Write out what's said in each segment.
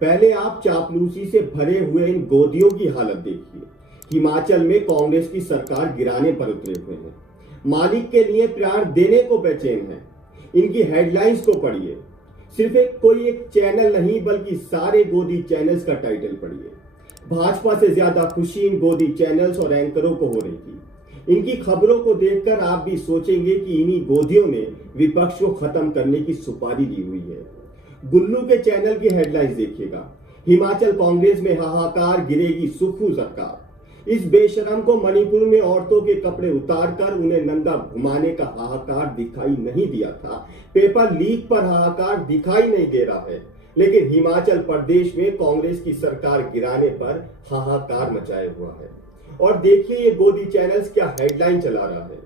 पहले आप चापलूसी से भरे हुए इन गोदियों की हालत देखिए। हिमाचल में कांग्रेस की सरकार गिराने पर उतरे हुए हैं, मालिक के लिए प्राण देने को बेचैन है। इनकी हेडलाइंस को पढ़िए, सिर्फ कोई एक चैनल नहीं बल्कि सारे गोदी चैनल्स का टाइटल पढ़िए। भाजपा से ज्यादा खुशी इन गोदी चैनल्स और एंकरों को हो रही थी। इनकी खबरों को देखकर आप भी सोचेंगे कि इन्हीं गोदियों ने विपक्ष को खत्म करने की सुपारी दी हुई है। गुल्लू के चैनल की हेडलाइंस देखिएगा, हिमाचल कांग्रेस में हाहाकार, गिरेगी सुक्खू सरकार। इस बेशरम को मणिपुर में औरतों के कपड़े उतारकर उन्हें नंगा घुमाने का हाहाकार दिखाई नहीं दिया था। पेपर लीक पर हाहाकार दिखाई नहीं दे रहा है, लेकिन हिमाचल प्रदेश में कांग्रेस की सरकार गिराने पर हाहाकार मचाए हुआ है। और देखिए ये गोदी चैनल्स क्या हेडलाइन चला रहा है,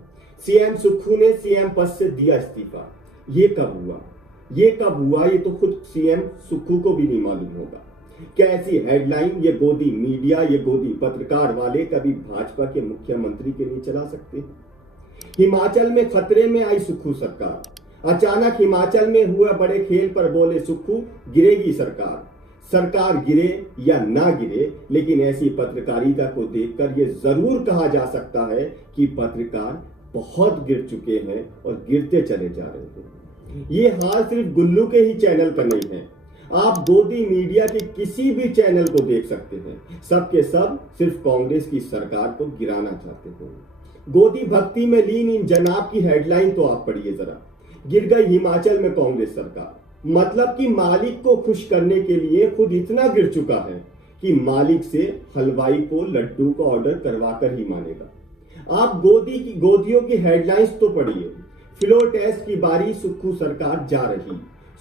सीएम सुक्खू ने सीएम पद से दिया इस्तीफा। ये कब हुआ, ये तो खुद सीएम सुक्खू को भी नहीं मालूम होगा। क्या ऐसी हेडलाइन ये गोदी मीडिया, ये गोदी पत्रकार वाले कभी भाजपा के मुख्यमंत्री के लिए चला सकते हैं? हिमाचल में खतरे में आई सुक्खू सरकार। अचानक हिमाचल में हुए बड़े खेल पर बोले सुक्खू, गिरेगी सरकार। सरकार गिरे या ना गिरे, लेकिन ऐसी पत्रकारिता को देखकर यह जरूर कहा जा सकता है कि पत्रकार बहुत गिर चुके हैं और गिरते चले जा रहे हैं। ये हाल सिर्फ गुल्लू के ही चैनल का नहीं है, आप गोदी मीडिया के किसी भी चैनल को देख सकते हैं, सबके सब सिर्फ कांग्रेस की सरकार को गिराना चाहते हैं। गोदी भक्ति में लीन इन जनाब की हेडलाइन तो आप पढ़िए जरा, गिर गई हिमाचल में कांग्रेस सरकार। मतलब कि मालिक को खुश करने के लिए खुद इतना गिर चुका है कि मालिक से हलवाई को लड्डू का ऑर्डर करवाकर ही मानेगा। आप गोदियों की हेडलाइंस तो पढ़िए, फ्लोर टेस्ट की बारी, सुक्खू सरकार जा रही,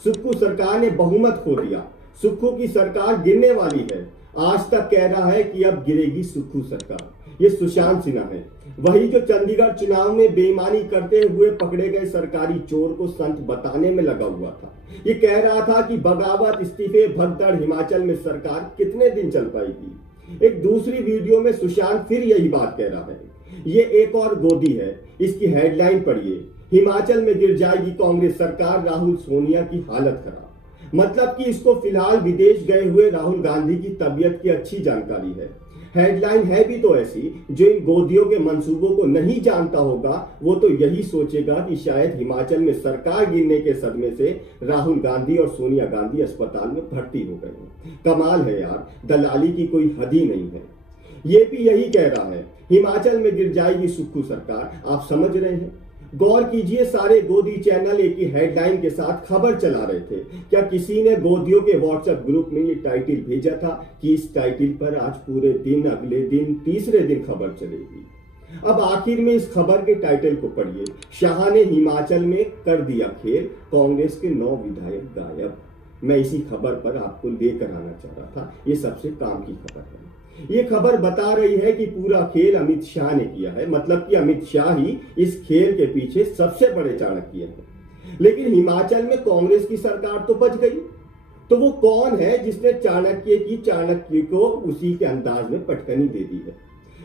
सुक्खू सरकार ने बहुमत खो दिया, सुक्खू की सरकार गिरने वाली है, आज तक कह रहा है कि अब गिरेगी सुक्खू सरकार। ये सुशांत सिन्हा है, वही जो चंडीगढ़ चुनाव में बेईमानी करते हुए पकड़े गए सरकारी चोर को संत बताने में लगा हुआ था। ये कह रहा था कि बगावत, इस्तीफे, भगदड़, हिमाचल में सरकार कितने दिन चल पाएगी। एक दूसरी वीडियो में सुशांत फिर यही बात कह रहा है। ये एक और गोदी है, इसकी हेडलाइन पढ़िए, हिमाचल में गिर जाएगी कांग्रेस सरकार, राहुल सोनिया की हालत खराब। मतलब कि इसको फिलहाल विदेश गए हुए राहुल गांधी की तबीयत की अच्छी जानकारी है। हेडलाइन है भी तो ऐसी, जो इन गोदियों के मंसूबों को नहीं जानता होगा वो तो यही सोचेगा कि शायद हिमाचल में सरकार गिरने के सदमे से राहुल गांधी और सोनिया गांधी अस्पताल में भर्ती हो गए। कमाल है यार, दलाली की कोई हद ही नहीं है। ये भी यही कह रहा है, हिमाचल में गिर जाएगी सुक्खू सरकार। आप समझ रहे हैं? गौर कीजिए, सारे गोदी चैनल एक ही हेडलाइन के साथ खबर चला रहे थे। क्या किसी ने गोदियों के व्हाट्सएप ग्रुप में ये टाइटल भेजा था कि इस टाइटल पर आज पूरे दिन, अगले दिन, तीसरे दिन खबर चलेगी? अब आखिर में इस खबर के टाइटल को पढ़िए, शाह ने हिमाचल में कर दिया खेल, कांग्रेस के 9 विधायक गायब। मैं इसी खबर पर आपको लेकर आना चाह रहा था, ये सबसे काम की खबर है। ये खबर बता रही है कि पूरा खेल अमित शाह ने किया है, मतलब कि अमित शाह ही इस खेल के पीछे सबसे बड़े चाणक्य हैं। लेकिन हिमाचल में कांग्रेस की सरकार तो बच गई, तो वो कौन है जिसने चाणक्य को उसी के अंदाज में पटकनी दे दी है?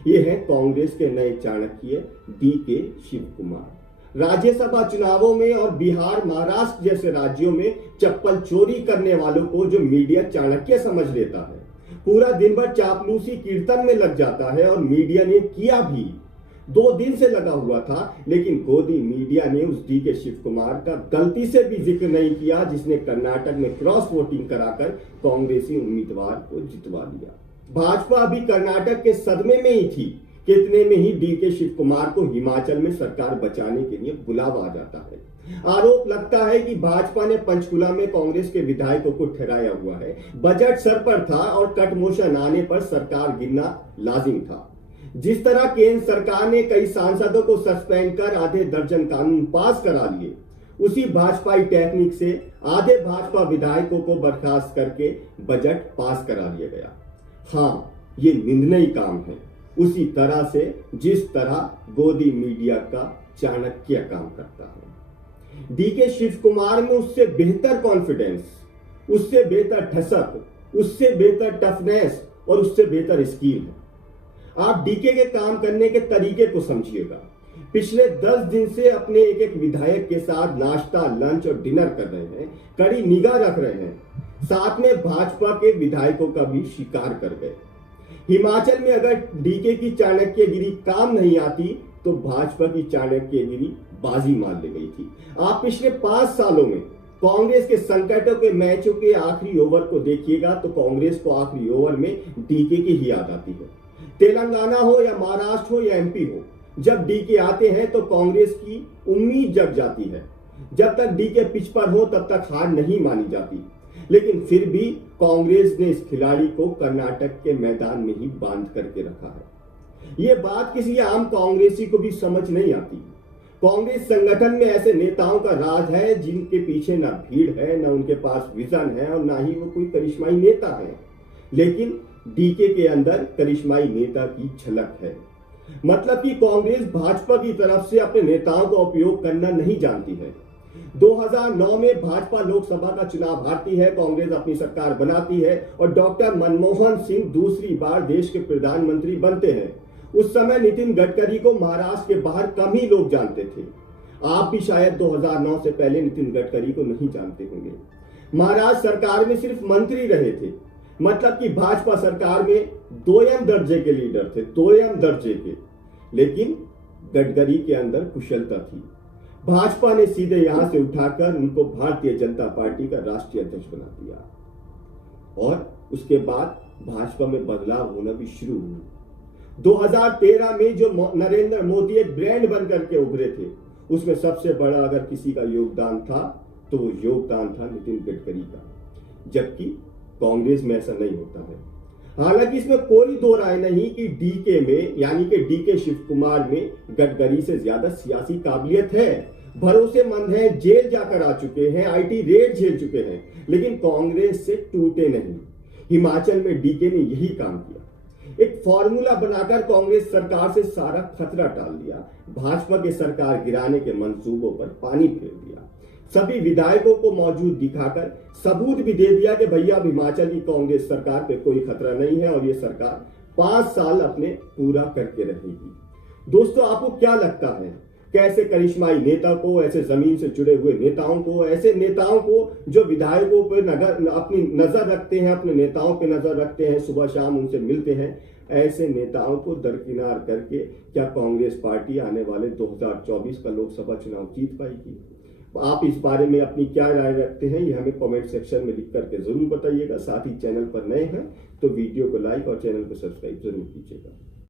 ये है कांग्रेस के नए चाणक्य डीके शिव कुमार। राज्यसभा चुनावों में और बिहार, महाराष्ट्र जैसे राज्यों में चप्पल चोरी करने वालों को जो मीडिया चाणक्य समझ लेता है, पूरा दिन भर चापलूसी कीर्तन में लग जाता है, और मीडिया ने किया भी, 2 दिन से लगा हुआ था। लेकिन गोदी मीडिया ने उस डीके शिव कुमार का गलती से भी जिक्र नहीं किया जिसने कर्नाटक में क्रॉस वोटिंग कराकर कांग्रेसी उम्मीदवार को जितवा दिया। भाजपा अभी कर्नाटक के सदमे में ही थी, कितने में ही डीके शिव कुमार को हिमाचल में सरकार बचाने के लिए बुलावा आ जाता है। आरोप लगता है कि भाजपा ने पंचकुला में कांग्रेस के विधायकों को ठहराया हुआ है। बजट सर पर था और कट मोशन आने पर सरकार गिरना लाजिम था। जिस तरह केंद्र सरकार ने कई सांसदों को सस्पेंड कर आधे दर्जन कानून पास करा लिए, उसी भाजपाई टेक्निक से आधे भाजपा विधायकों को बर्खास्त करके बजट पास करा लिया गया। हाँ, ये निंदनीय काम है, उसी तरह से जिस तरह गोदी मीडिया का चाणक्य काम करता है। डीके शिव कुमार में उससे बेहतर कॉन्फिडेंस, उससे बेहतर ठसक, उससे बेहतर टफनेस और उससे बेहतर स्किल है। आप डीके के काम करने के तरीके को समझिएगा। पिछले 10 दिन से अपने एक एक विधायक के साथ नाश्ता, लंच और डिनर कर रहे हैं, कड़ी निगाह रख रहे हैं। साथ में भाजपा के विधायकों का भी शिकार कर गए। हिमाचल में अगर डीके की चाणक्यगिरी काम नहीं आती तो भाजपा की चाणक्यगिरी बाजी मार ले गई थी। आप पिछले 5 सालों में कांग्रेस के संकटों के मैचों के आखिरी ओवर को देखिएगा तो कांग्रेस को आखिरी ओवर में डीके की ही याद आती है। तेलंगाना हो या महाराष्ट्र हो या एमपी हो, जब डीके आते हैं तो कांग्रेस की उम्मीद जग जाती है। जब तक डीके पिच पर हो तब तक हार नहीं मानी जाती, लेकिन फिर भी कांग्रेस ने इस खिलाड़ी को कर्नाटक के मैदान में ही बांध करके रखा है। यह बात किसी आम कांग्रेसी को भी समझ नहीं आती। कांग्रेस संगठन में ऐसे नेताओं का राज है जिनके पीछे ना भीड़ है, ना उनके पास विजन है और ना ही वो कोई करिश्माई नेता है। लेकिन डीके के अंदर करिश्माई नेता की झलक है। मतलब कि कांग्रेस भाजपा की तरफ से अपने नेताओं का उपयोग करना नहीं जानती है। 2009 में भाजपा लोकसभा का चुनाव हारती है, कांग्रेस अपनी सरकार बनाती है और डॉक्टर मनमोहन सिंह दूसरी बार देश के प्रधानमंत्री बनते हैं। उस समय नितिन गडकरी को महाराष्ट्र के बाहर कम ही लोग जानते थे। आप भी शायद 2009 से पहले नितिन गडकरी को नहीं जानते होंगे। महाराष्ट्र सरकार में सिर्फ मंत्री रहे थे, मतलब कि भाजपा सरकार में दोयम दर्जे के लीडर थे, दोयम दर्जे के। लेकिन गडकरी के अंदर कुशलता थी। भाजपा ने सीधे यहां से उठाकर उनको भारतीय जनता पार्टी का राष्ट्रीय अध्यक्ष बना दिया और उसके बाद भाजपा में बदलाव होना भी शुरू हुआ। 2013 में जो नरेंद्र मोदी एक ब्रांड बनकर के उभरे थे, उसमें सबसे बड़ा अगर किसी का योगदान था तो वो योगदान था नितिन गडकरी का, जबकि कांग्रेस में ऐसा नहीं होता है। हालांकि इसमें कोई दो राय नहीं कि डीके में यानी कि डीके शिव कुमार में गडकरी से ज्यादा सियासी काबिलियत है, भरोसेमंद है, जेल जाकर आ चुके हैं, आईटी रेड झेल चुके हैं, लेकिन कांग्रेस से टूटे नहीं। हिमाचल में डीके ने यही काम किया। एक फॉर्मूला बनाकर कांग्रेस सरकार से सारा खतरा टाल दिया, भाजपा के सरकार गिराने के मंसूबों पर पानी फेर दिया, सभी विधायकों को मौजूद दिखाकर सबूत भी दे दिया कि भैया हिमाचल की कांग्रेस सरकार पे कोई खतरा नहीं है और ये सरकार 5 साल अपने पूरा करके रहेगी। दोस्तों, आपको क्या लगता है कैसे करिश्माई नेता को, ऐसे जमीन से जुड़े हुए नेताओं को, ऐसे नेताओं को जो विधायकों पर अपनी नजर रखते हैं, अपने नेताओं पे नजर रखते हैं, सुबह शाम उनसे मिलते हैं, ऐसे नेताओं को दरकिनार करके क्या कांग्रेस पार्टी आने वाले 2024 का लोकसभा चुनाव जीत पाएगी? आप इस बारे में अपनी क्या राय रखते हैं, ये हमें कमेंट सेक्शन में लिख करके जरूर बताइएगा। साथ ही चैनल पर नए हैं तो वीडियो को लाइक और चैनल को सब्सक्राइब जरूर कीजिएगा।